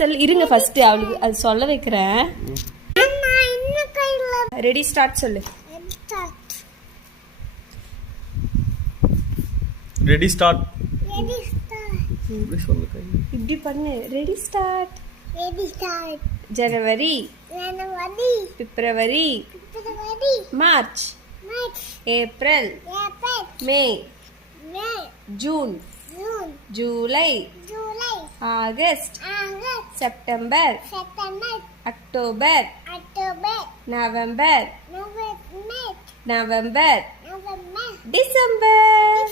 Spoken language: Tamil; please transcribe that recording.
சொல்லு இருங்க ஃபர்ஸ்ட் அவளுக்கு அது சொல்ல வைக்கிறேன். ரெடி ஸ்டார்ட் சொல்லு. Ready start. இப்படி பண்ணு. Ready start. January, February, March, April, May, June, July, August, September, October, November, December.